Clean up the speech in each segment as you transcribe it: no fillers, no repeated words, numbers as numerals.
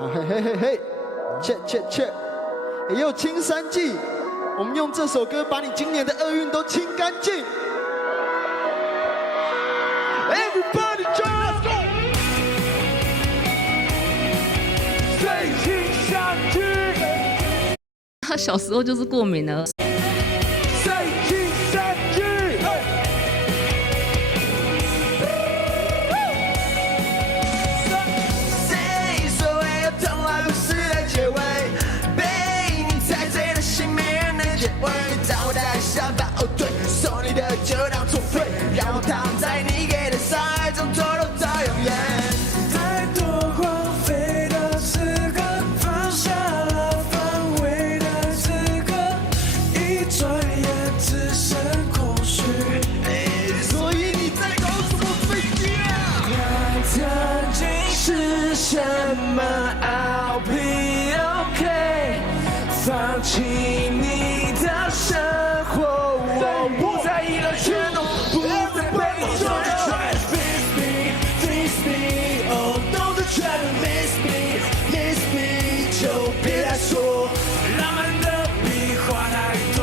嘿嘿嘿嘿，切切切，也有清三季，我们用这首歌把你今年的厄运都清干净。Everybody just go， 水清三季。他小时候就是过敏了。水清三季。谁说会有童话故事的结尾？被你踩碎了心没人能解围。当我带上把后退，送你的就当作废，让我躺在你给的伤害中脱落到永远。太多荒废的时刻，放下了防卫的资格，一转眼只剩空虚。所以你在搞什么飞机啊？那曾经是什么 ？I'll be OK， 放弃你的生活，我不在意了，全都不再被你说。Miss me， don't try to miss me，miss me， 就别再说，浪漫的比话太多，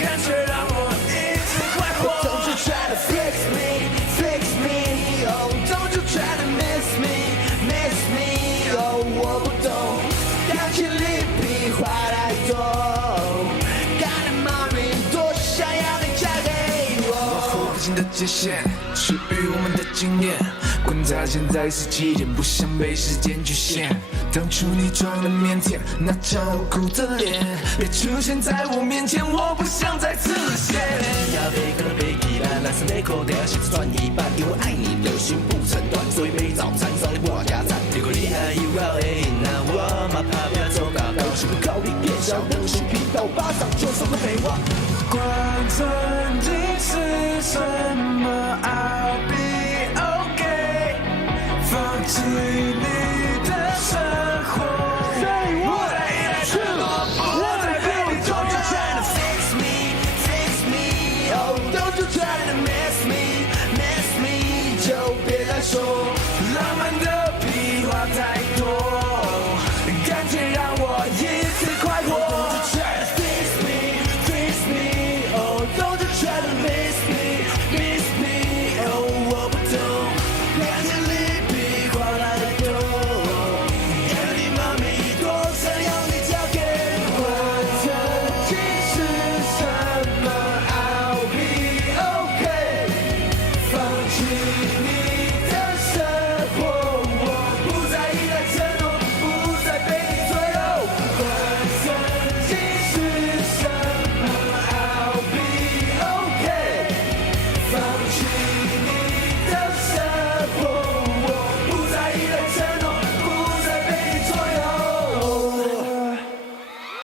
干脆让我一直快活。Don't you try to fix me，fix me，oh don't you try to miss me，miss me，oh我不懂，感情里比话太多，干的毛病多想要你嫁给我。模糊不清的界限，属于我们的经验。管他现在是几点，不想被时间局限。当初你装的腼腆，那张无辜的脸，别出现在我面前，我不想再次现。呀，别个别起来，蓝色内裤底下写着转一半，因为爱你的心不曾断，所以每早餐送你我家餐。如果你爱又要会，那我嘛怕不要走大道，是不高你变小，能是劈到巴掌就送个陪我。管曾经是什么